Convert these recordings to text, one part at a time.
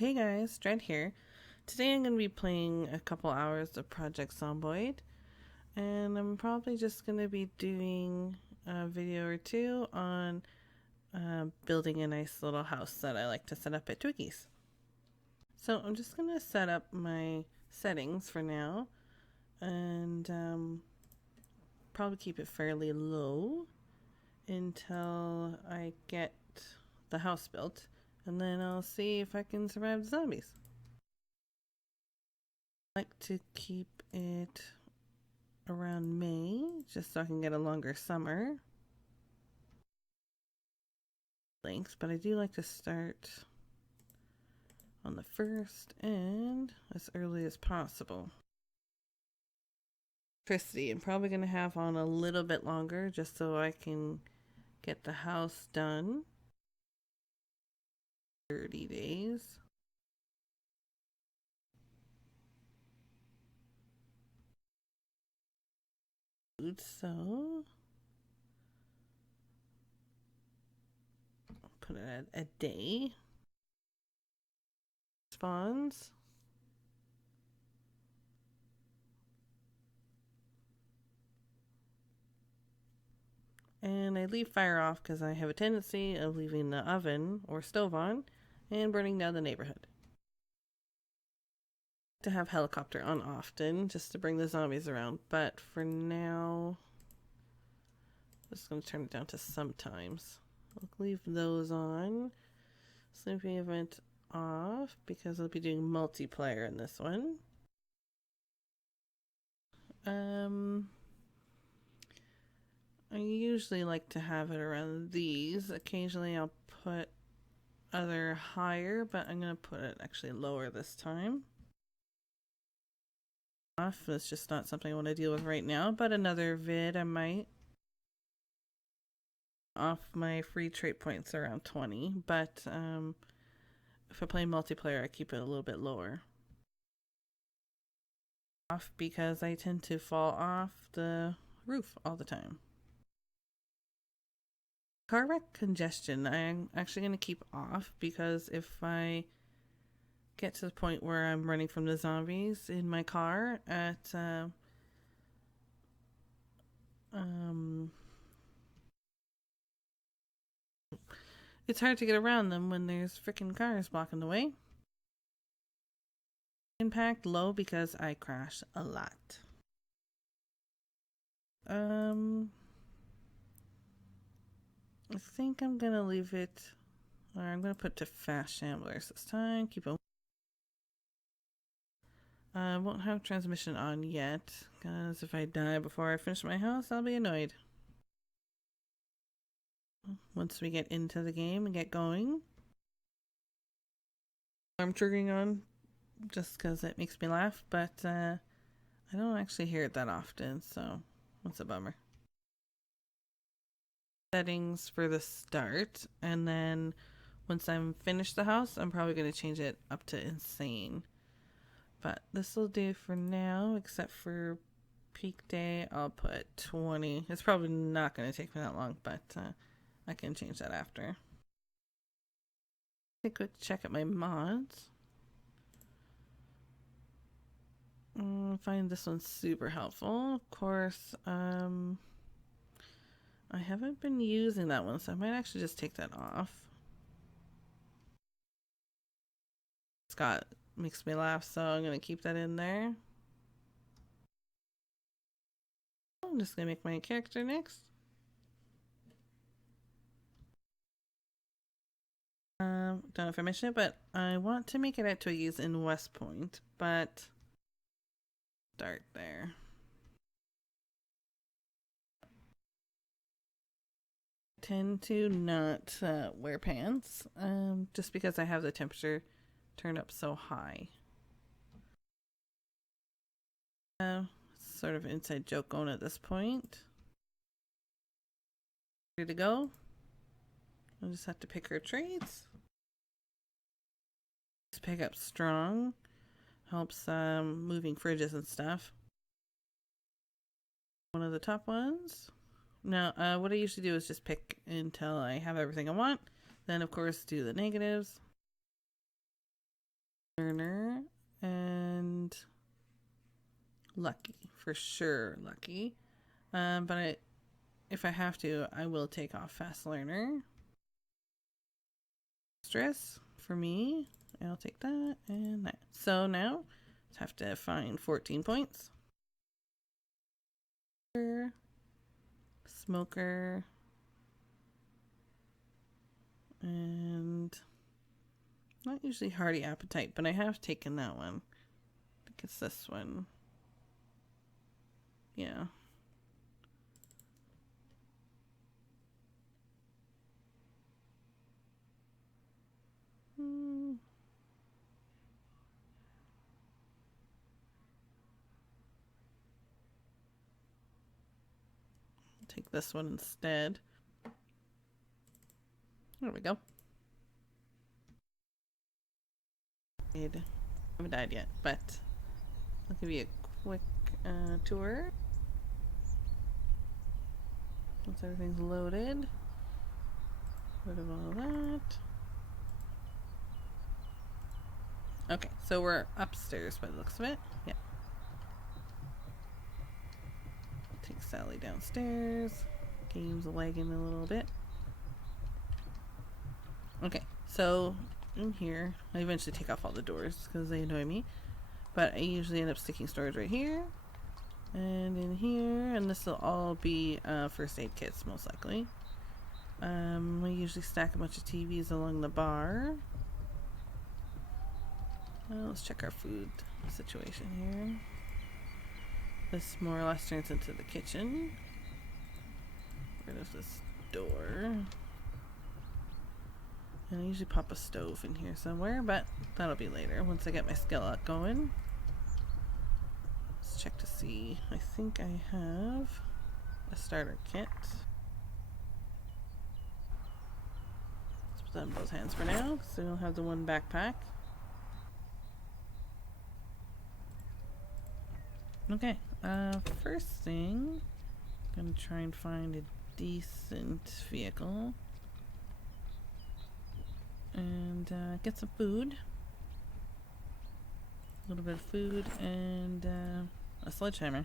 Hey guys, Dread here. Today I'm going to be playing a couple hours of Project Zomboid, and I'm probably just going to be doing a video or two on building a nice little house that I like to set up at Twiggys. So I'm just going to set up my settings for now, and probably keep it fairly low until I get the house built, and then I'll see if I can survive the zombies. I like to keep it around May just so I can get a longer summer length, but I do like to start on the 1st and as early as possible. Electricity, I'm probably going to have on a little bit longer just so I can get the house done. 30 days. So I'll put it at a day. Spawns. And I leave fire off because I have a tendency of leaving the oven or stove on and burning down the neighborhood. To have helicopter on often just to bring the zombies around, but for now I'm just going to turn it down to sometimes. I'll leave those on. Sleeping event off because I'll be doing multiplayer in this one. I usually like to have it around these. Occasionally I'll put other higher, but I'm going to put it actually lower this time. Off. It's just not something I want to deal with right now, but another vid I might. Off my free trait points around 20, but if I play multiplayer I keep it a little bit lower. Off because I tend to fall off the roof all the time. Car wreck congestion I'm actually going to keep off because if I get to the point where I'm running from the zombies in my car at it's hard to get around them when there's freaking cars blocking the way. Impact low because I crash a lot. I think I'm gonna leave it, or I'm gonna put to fast shamblers this time. Keep it. I won't have transmission on yet, because if I die before I finish my house, I'll be annoyed. Once we get into the game and get going, I'm triggering on just because it makes me laugh, but I don't actually hear it that often, so that's a bummer. Settings for the start, and then once I'm finished the house, I'm probably going to change it up to insane. But this will do for now, except for peak day, I'll put 20. It's probably not going to take me that long, but I can change that after. Take a quick check at my mods. I find this one super helpful. Of course, I haven't been using that one, so I might actually just take that off. Scott makes me laugh, so I'm going to keep that in there. I'm just going to make my character next. Don't know if I mentioned it, but I want to make it at Twiggys in Westpoint, but start there. Tend to not wear pants, just because I have the temperature turned up so high. Sort of inside joke going at this point. Ready to go? I'll just have to pick her traits. Just pick up strong. Helps moving fridges and stuff. One of the top ones. Now, what I usually do is just pick until I have everything I want. Then, of course, do the negatives. lucky. For sure lucky. But if I have to, I will take off fast learner. Stress for me. I'll take that and that. So now I have to find 14 points. Smoker. And not usually hearty appetite, but I have taken that one. I think it's this one. Yeah. Take this one instead. There we go. I haven't died yet, but I'll give you a quick tour. Once everything's loaded, rid of all that. Okay, so we're upstairs by the looks of it. Yeah. Take Sally downstairs. Game's lagging a little bit. Okay, so in here, I eventually take off all the doors because they annoy me. But I usually end up sticking storage right here. And in here, and this will all be first aid kits most likely. We usually stack a bunch of TVs along the bar. Let's check our food situation here. This more or less turns into the kitchen. Rid of this door. And I usually pop a stove in here somewhere, but that'll be later once I get my skillet going. Let's check to see. I think I have a starter kit. Let's put that in both hands for now, so we'll have the one backpack. Okay, first thing, I'm gonna try and find a decent vehicle and get some food, a little bit of food, and a sledgehammer.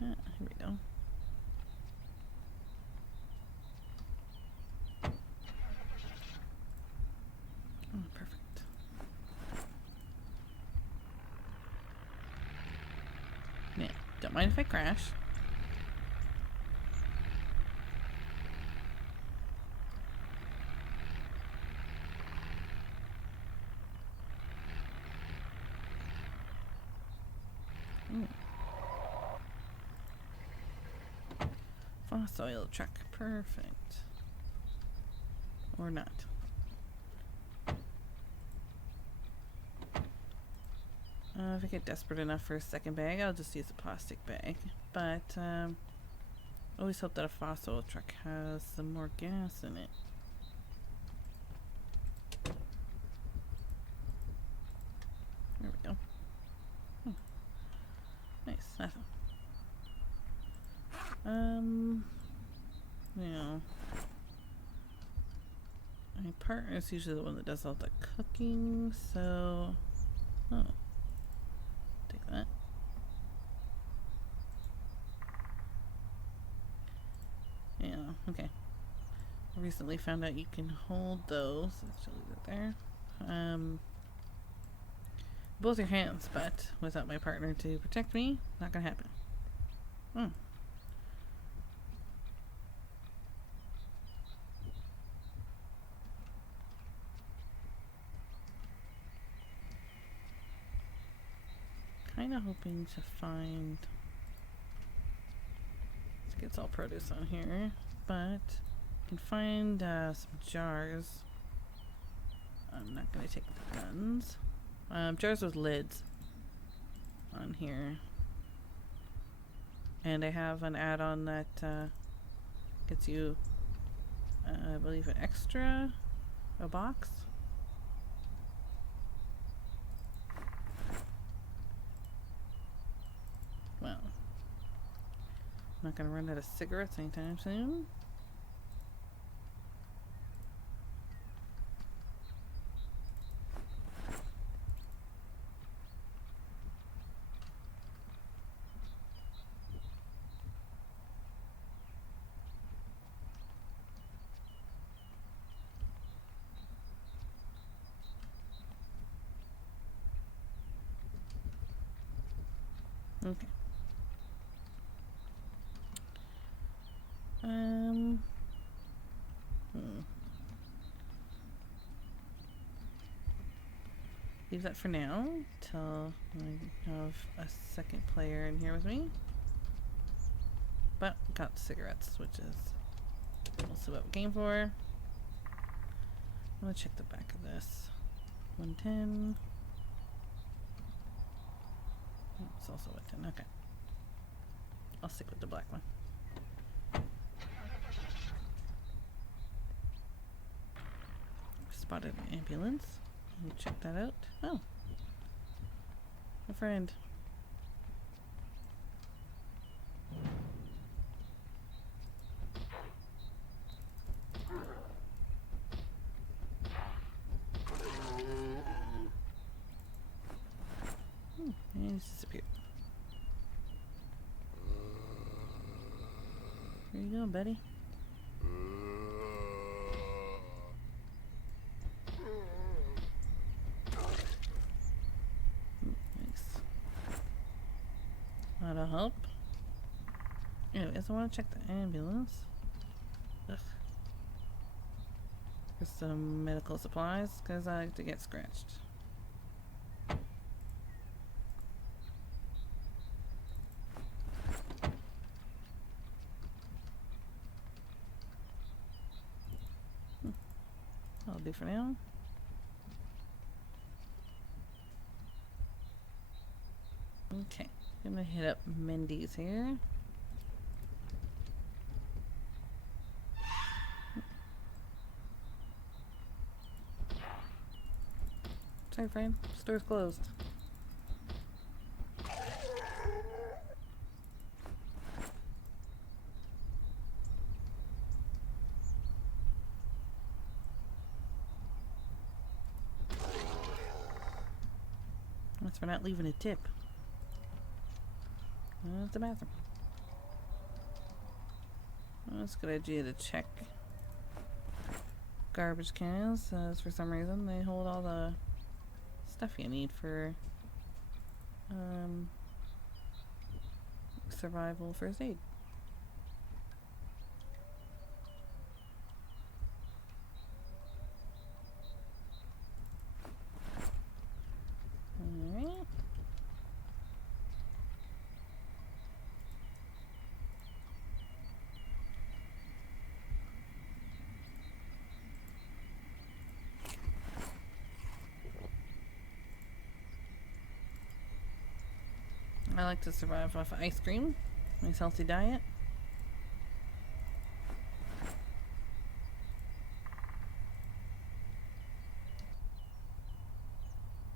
Here we go. Oh, perfect. Yeah, don't mind if I crash. Foss oil truck, perfect. Or not. If I get desperate enough for a second bag, I'll just use a plastic bag. But always hope that a Foss oil truck has some more gas in it. There we go. Nice, nothing. Yeah. My partner is usually the one that does all the cooking, so take that. Yeah, okay. I recently found out you can hold those. Let's leave it there. Both your hands, but without my partner to protect me, not gonna happen. Kind of hoping to find, I think it's all produce on here, but I can find some jars. I'm not going to take the guns. Jars with lids on here. And I have an add-on that gets you, I believe, an extra, a box. Well, I'm not going to run out of cigarettes anytime soon. Okay. Leave that for now till I have a second player in here with me. But got cigarettes, which is also what we came for. I'm gonna check the back of this. 110. It's also 110. Okay. I'll stick with the black one. Spotted an ambulance. Check that out. Oh, a friend. And he's disappeared. Where you going, buddy? That'll help. Anyways, I want to check the ambulance. Ugh. For some medical supplies, because I like to get scratched. I'll do for now. Okay. Gonna hit up Mendy's here. Sorry, friend. Store's closed. That's for not leaving a tip. That's the bathroom. Well, that's a good idea to check garbage cans, as for some reason they hold all the stuff you need for survival first aid. Alright. I like to survive off of ice cream. Nice healthy diet.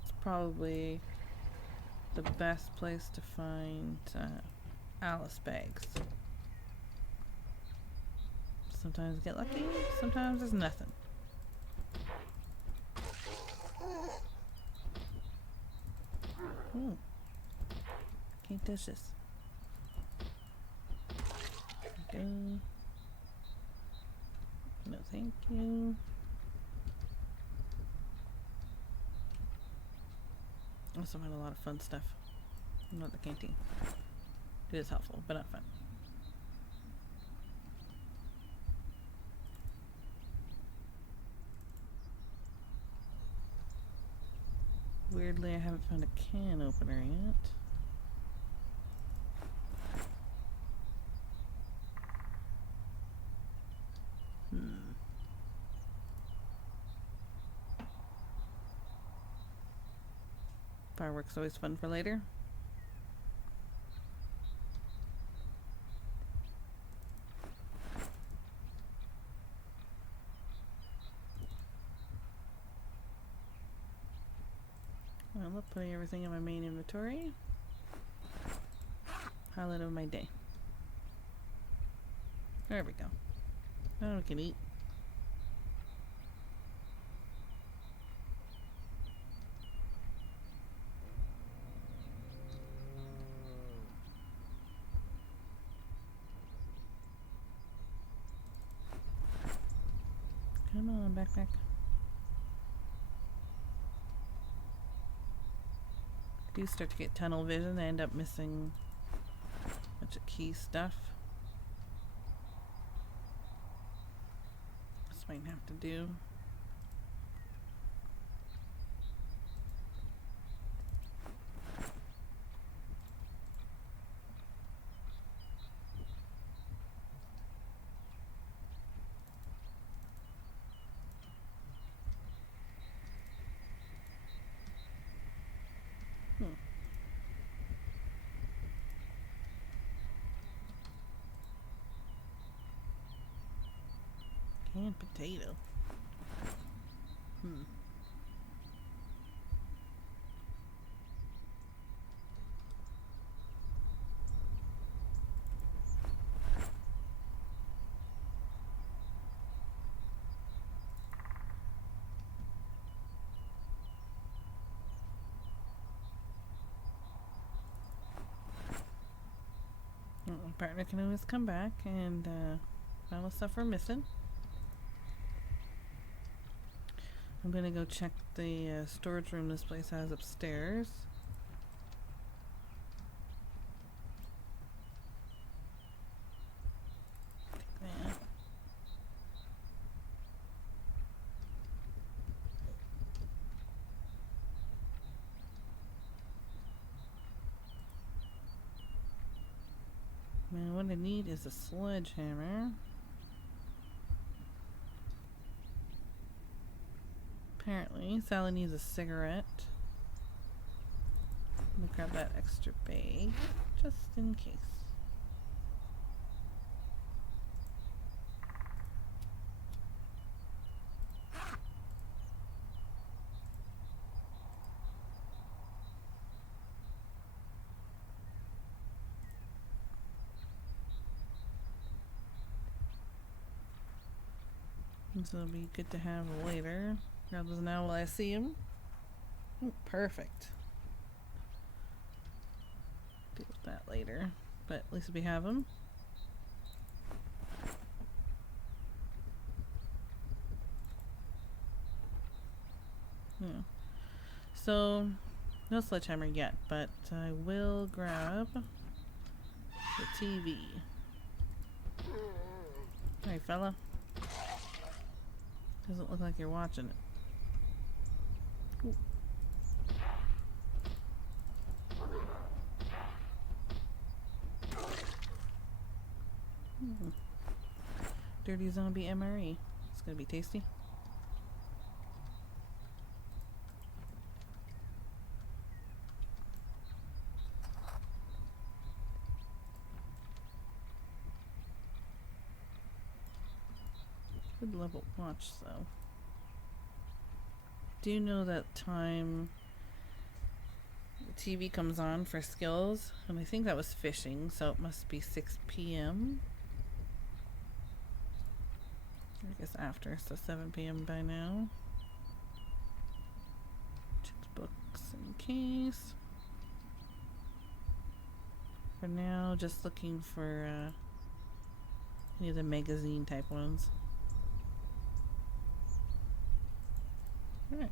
It's probably the best place to find Alice bags. Sometimes you get lucky, sometimes there's nothing. Ooh. Can't touch this. Okay. No, thank you. Also had a lot of fun stuff. Not the canteen. It is helpful, but not fun. Weirdly, I haven't found a can opener yet. Fireworks always fun for later. I love putting everything in my main inventory. Highlight of my day. There we go. Now we can eat. Come on, backpack. do start to get tunnel vision, I end up missing a bunch of key stuff. This might have to do. Canned potato. My partner can always come back and find the stuff we're missing. I'm gonna go check the storage room this place has upstairs. Take that. Man, what I need is a sledgehammer. Apparently, Sally needs a cigarette. I'm gonna grab that extra bag, just in case. This will be good to have later. Grab those now while I see him. Ooh, perfect. Deal with that later, but at least we have them. Yeah. So, no sledgehammer yet, but I will grab the TV. Hey, fella. Doesn't look like you're watching it. Ooh. Dirty zombie MRE. It's gonna be tasty. Good level watch, though. Do you know that time the TV comes on for skills? And I think that was fishing, so it must be 6 p.m. I guess after, so 7 p.m. by now. Check the books in case. For now, just looking for any of the magazine type ones. Alright.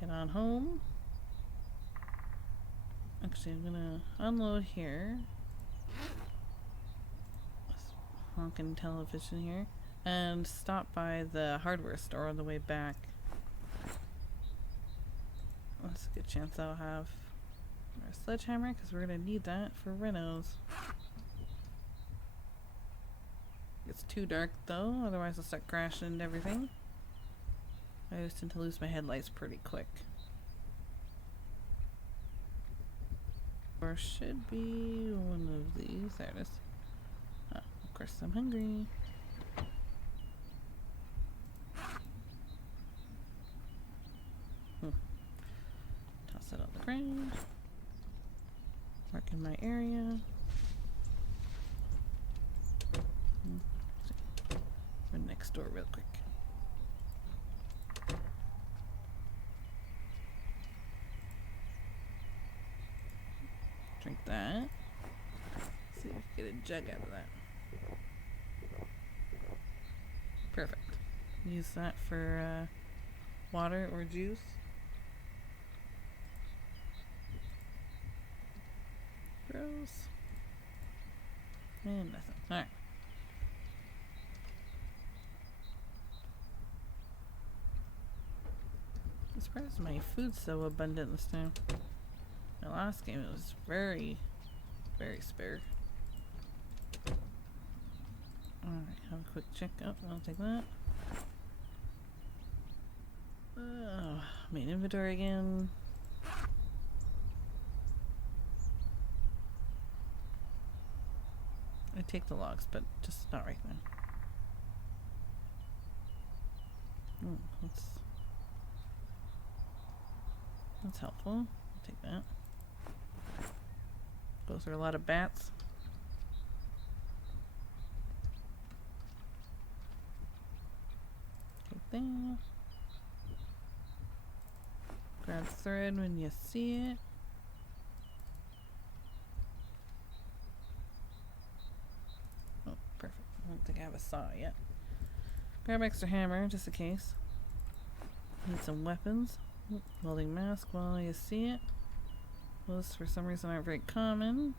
Head on home. Actually, I'm gonna unload here. This honking television here. And stop by the hardware store on the way back. That's a good chance I'll have our sledgehammer, because we're gonna need that for renos. It's too dark though, otherwise I'll start crashing into everything. I just tend to lose my headlights pretty quick. Or should be one of these. There it is. Oh, of course I'm hungry. Toss it on the ground. Mark in my area. Run next door real quick. Drink that. See if we can get a jug out of that. Perfect. Use that for water or juice. Gross. And nothing. Alright. I'm surprised my food's so abundant this time. My last game it was very, very spare. Alright, have a quick check. Oh, I'll take that. Main inventory again. I take the logs, but just not right now. That's helpful. I'll take that. Those are a lot of bats. Take that. Grab thread when you see it. Oh, perfect. I don't think I have a saw yet. Grab extra hammer just in case. Need some weapons. Welding mask while you see it. Those for some reason aren't very common.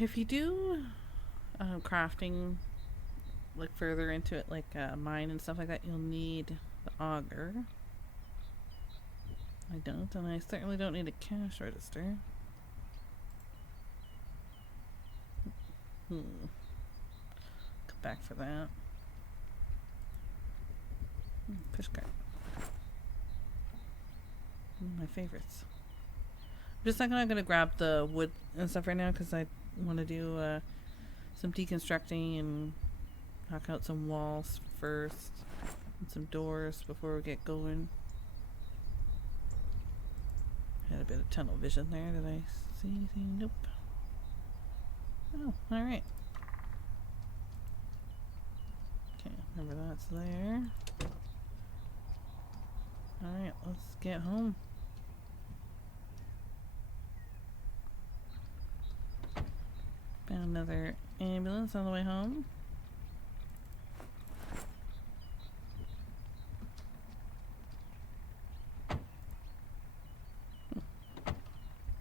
If you do crafting, like further into it, like mine and stuff like that, you'll need the auger. I don't, and I certainly don't need a cash register. Come back for that. Pushcart. My favorites. I'm just not gonna grab the wood and stuff right now because I want to do some deconstructing and knock out some walls first and some doors before we get going. Had a bit of tunnel vision there. Did I see anything? Nope. Oh, alright. Okay, remember that's there. Alright, let's get home. Found another ambulance on the way home.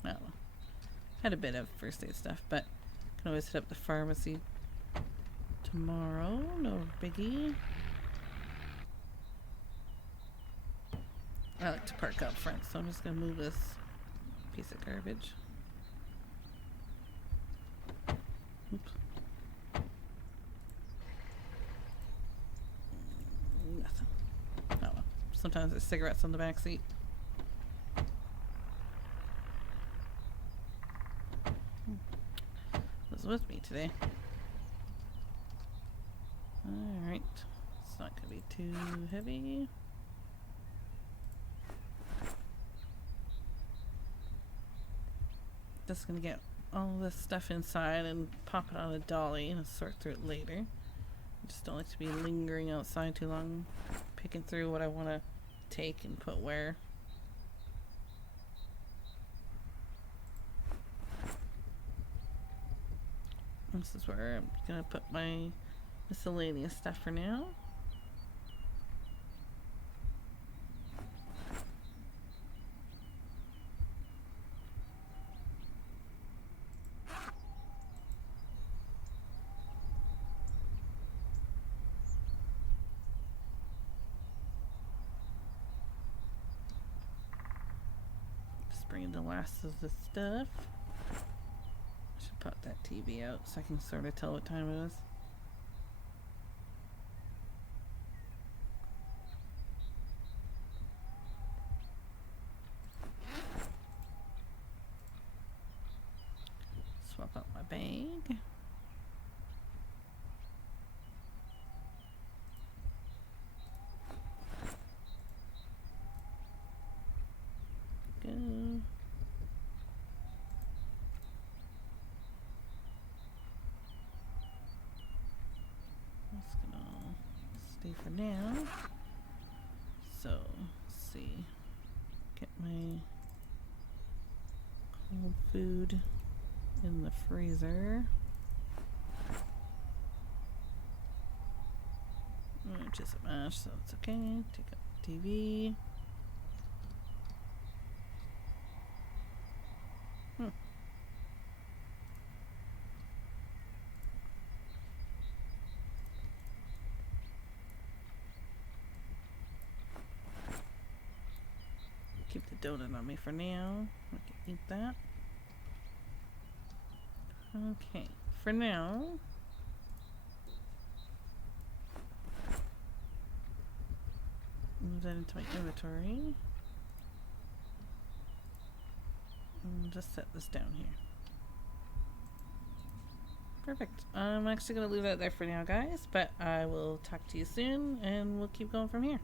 Well, had a bit of first aid stuff, but can always hit up the pharmacy tomorrow. No biggie. I like to park up front, so I'm just gonna move this piece of garbage. Oops. Nothing. Oh well. Sometimes there's cigarettes on the back seat. Was with me today. Alright. It's not gonna be too heavy. Just gonna get all this stuff inside and pop it on a dolly and sort through it later. I just don't like to be lingering outside too long, picking through what I want to take and put where. This is where I'm gonna put my miscellaneous stuff for now. Bring the last of the stuff. I should put that TV out so I can sort of tell what time it is. Swap out my bag. Go. Just gonna ready for now. So, let's see. Get my cold food in the freezer. Which is a mash, so it's okay. Take out the TV. Keep the donut on me for now. I can eat that. Okay, for now. Move that into my inventory. And just set this down here. Perfect. I'm actually going to leave that there for now, guys, but I will talk to you soon and we'll keep going from here.